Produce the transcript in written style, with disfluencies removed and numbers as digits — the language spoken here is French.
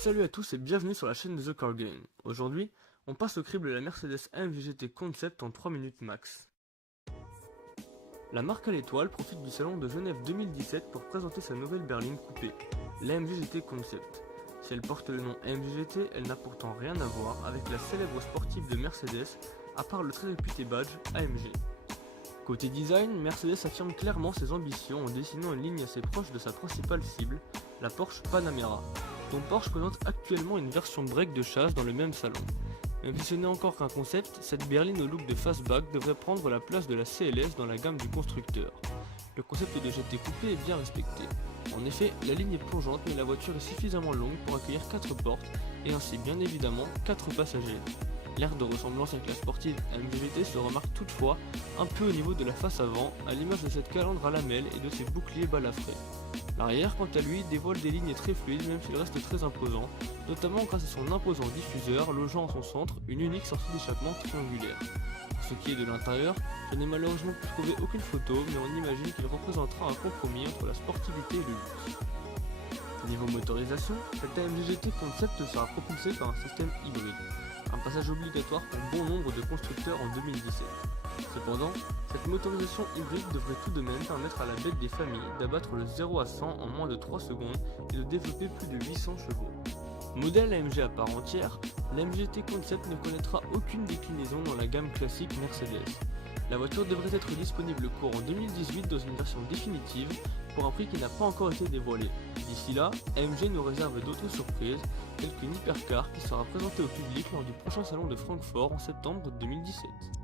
Salut à tous et bienvenue sur la chaîne de The Car Game. Aujourd'hui, on passe au crible de la Mercedes AMG GT Concept en 3 minutes max. La marque à l'étoile profite du salon de Genève 2017 pour présenter sa nouvelle berline coupée, l'AMG GT Concept. Si elle porte le nom AMG GT, elle n'a pourtant rien à voir avec la célèbre sportive de Mercedes, à part le très réputé badge AMG. Côté design, Mercedes affirme clairement ses ambitions en dessinant une ligne assez proche de sa principale cible, la Porsche Panamera, dont Porsche présente actuellement une version break de chasse dans le même salon. Même si ce n'est encore qu'un concept, cette berline au look de fastback devrait prendre la place de la CLS dans la gamme du constructeur. Le concept de GT coupé est bien respecté. En effet, la ligne est plongeante mais la voiture est suffisamment longue pour accueillir 4 portes et ainsi bien évidemment 4 passagers. L'air de ressemblance avec la sportive AMG GT se remarque toutefois un peu au niveau de la face avant, à l'image de cette calandre à lamelles et de ses boucliers balafrés. L'arrière, quant à lui, dévoile des lignes très fluides même s'il reste très imposant, notamment grâce à son imposant diffuseur logeant en son centre une unique sortie d'échappement triangulaire. Pour ce qui est de l'intérieur, je n'ai malheureusement pu trouver aucune photo, mais on imagine qu'il représentera un compromis entre la sportivité et le luxe. Niveau motorisation, cette AMG GT Concept sera propulsée par un système hybride, un passage obligatoire pour bon nombre de constructeurs en 2017. Cependant, cette motorisation hybride devrait tout de même permettre à la bête des familles d'abattre le 0 à 100 en moins de 3 secondes et de développer plus de 800 chevaux. Modèle AMG à part entière, l'AMG GT Concept ne connaîtra aucune déclinaison dans la gamme classique Mercedes. La voiture devrait être disponible courant 2018 dans une version définitive pour un prix qui n'a pas encore été dévoilé. D'ici là, AMG nous réserve d'autres surprises, telles qu'une hypercar qui sera présentée au public lors du prochain salon de Francfort en septembre 2017.